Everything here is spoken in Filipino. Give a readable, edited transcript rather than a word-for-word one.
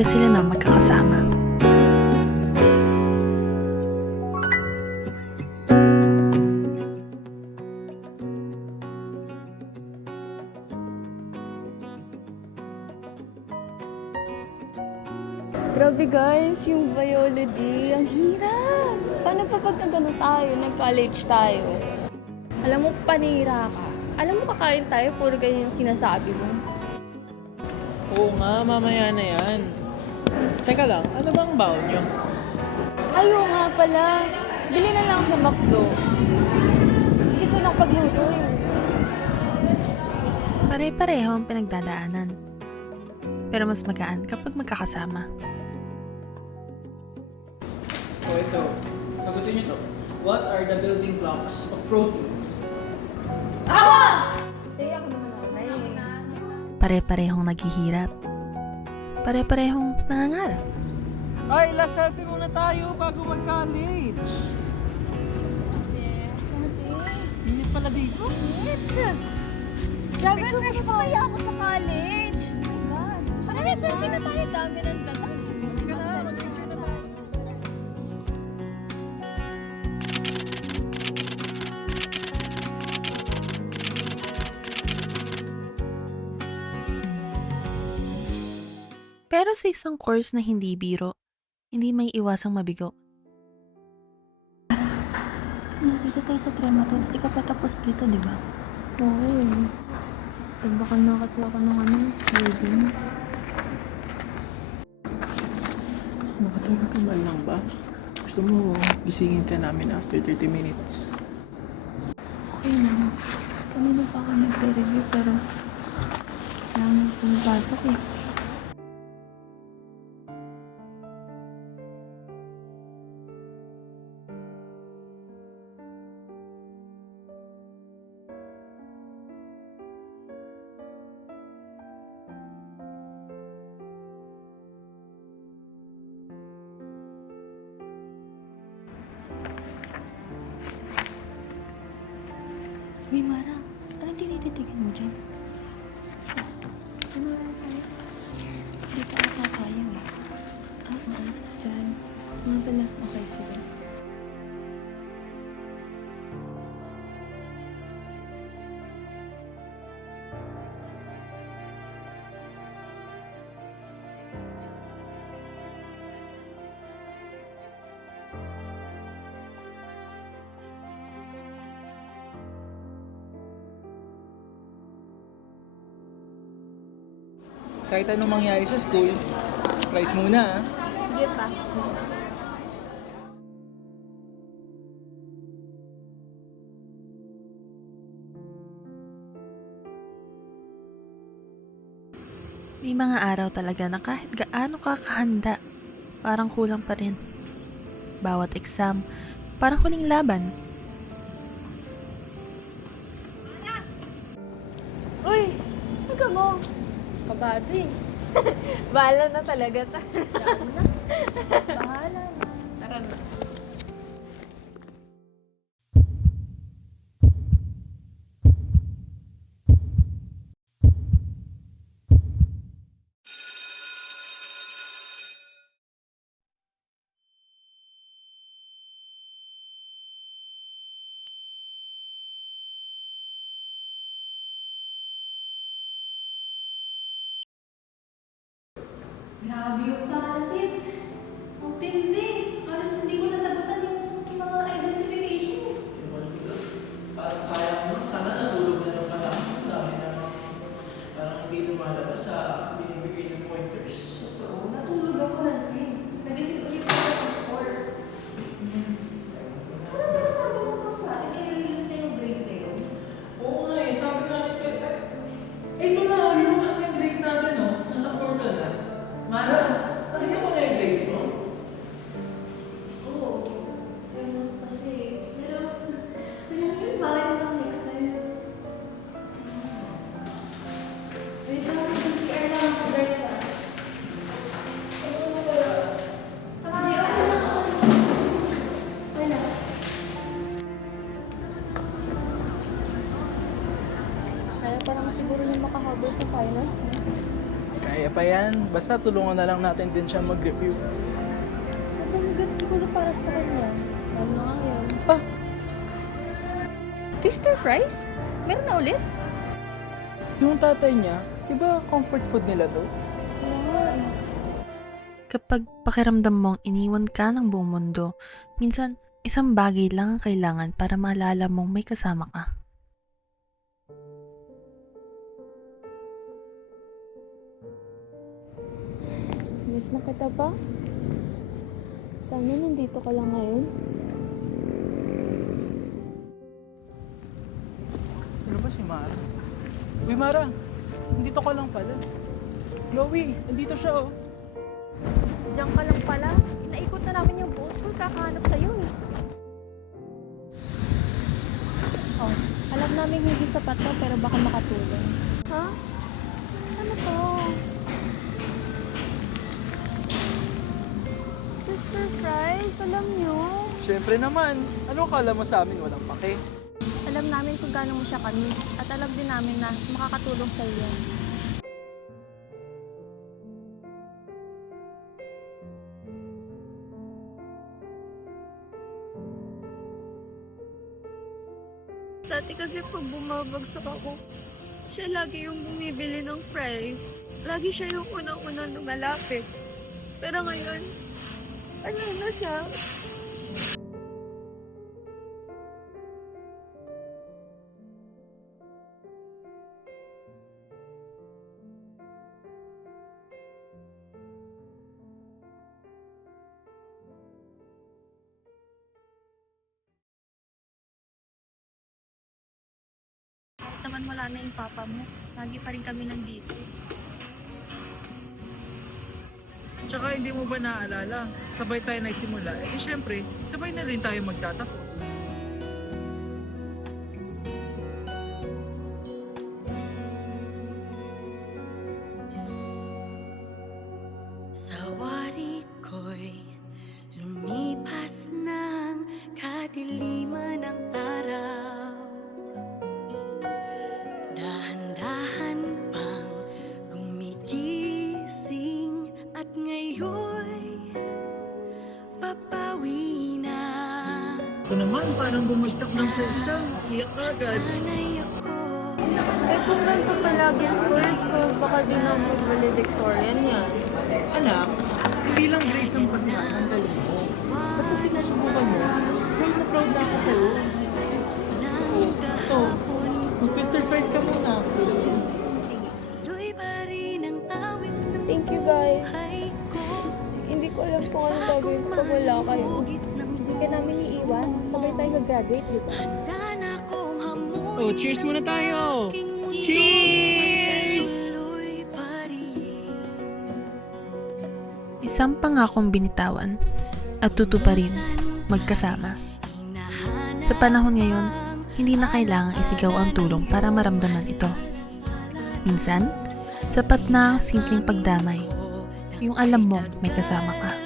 sila na magkakasama. Grabe guys, yung biology, ang hirap. Paano pa pag nag-college tayo? Alam mo, panira ka. Alam mo, kakain tayo, puro ganyan yung sinasabi mo. Oo nga, mamaya na yan. Teka lang, ano bang baon nyo? Ayaw nga pala. Bili na lang sa McDo. Hindi kasi nakapagluto eh. Pare-pareho ang pinagdadaanan. Pero mas magaan kapag magkakasama. So ito, sagutin nyo to. What are the building blocks of proteins? Ako! Hindi, ako naman ako na eh. Pare-parehong naghihirap. Pare-parehong nangangarap. Ay, last selfie muna tayo bago mag-college. Init pala dito. Grabe, fresh pa kaya ako sa college. Oh my God. Saan na selfie na tayo? Dami ng daga. Halika na, mag-picture na tayo. Pero sa isang course na hindi biro, hindi may iwasang mabigo. Dito tayo sa Trematodes. Di ka pa tapos dito, di ba? Oo. Tagbakan na kasi ako ng readings. Nakatulog ka man lang ba? Gusto mo gisingin ka namin after 30 minutes? Okay lang. Kanina pa ako nagre-review pero kailangan pumapasok eh. Uy, Mara, anong tinititigan mo dyan? Saan na tayo? Dito ata tayo eh. Oo, dyan. Mga pala, okay, sige. Kahit anong mangyari sa school, prize muna ah. Sige pa. May mga araw talaga na kahit gaano ka kahanda, parang kulang pa rin. Bawat exam, parang huling laban. Uy! Huwag mo! Kabado eh. Bahala na talaga tayo. Bahala na. Tara na. Grabe yung parasit. Ang tindi. Halos hindi ko nasagutan yung mga identification. Parang sayang nun. Sana natulog na lang pala. Ang dami na parang hindi lumalabas sa binibigay ng pointers. Oo, natulog ako natin. Nagising ulit ako ng 4. Ano ba sabi mo mga natin? I-release na yung grade kayo. Oo nga eh. Sabi ka rin kayo. Ito na. Lumabas na yung grades natin oh. Nasa portal na. Mara, nakita mo na yung grades mo? pa yan. Basta tulungan na lang natin din siya mag-review. Sobrang siguro para sa kanya. Lalo na ngayon. Ah, Twister fries? Meron na ulit? yung tatay niya, di ba comfort food nila to? Oo nga eh. Kapag pakiramdam mong iniwan ka ng buong mundo, minsan isang bagay lang ang kailangan para maalala mong may kasama ka. Miss na kita pa? Sana nandito ka lang ngayon. Sino ba si Mara? Uy, Mara, nandito ka lang pala. Chloe, nandito siya oh. Diyan ka lang pala. Inaikot na namin yung buong school kakahanap sa'yo eh. Oh, alam namin hindi sapat to pero baka makatulong. Ha? Ano to? Sister Fries, alam nyo? Siyempre naman, ano akala mo sa amin walang pake? Alam namin kung gaano mo siya kami at alam din namin na makakatulong sa iyo. Dati kasi pag bumabagsak ako, siya lagi yung bumibili ng fries. Lagi siya yung unang-unang lumalapit. Pero ngayon, ano na siya? Kahit naman wala na yung papa mo, lagi pa rin kami nandito. Tsaka hindi mo ba naaalala, sabay tayo nagsimula, eh syempre, sabay na rin tayo magtatapos. Sa wari ko'y lumipas ng kadiliman ng araw. Dahan-dahan pang gumigising at ngayon'y papawi na. Ito naman, parang bumagsak lang sa exam, iyak ka agad. Sana'y ako Eh kung ganito palagi scores ko, baka di na ako valedictorian yan. Anak, hindi lang grades ang pasihan ang galing mo. Basta sinusubukan mo, proud na proud na ako sa'yo. Ito, mag-Twister fries ka muna. tuloy pa rin ang awit ng Thank you guys. buhay ko. Hindi ko alam kung anong gagawin ko pag wala kayo. Hugis ng Hindi ka namin iiwan. Sabay tayo mag-graduate, di ba? Handa kong hamuin. Oh, cheers muna tayo! Aking mundo Cheers! tuloy pa rin. Isang pangakong binitawan at tutuparin magkasama. Sa panahon ngayon, hindi na kailangang isigaw ang tulong para maramdaman ito. Minsan, sapat na ang simpleng pagdamay, yung alam mo may kasama ka.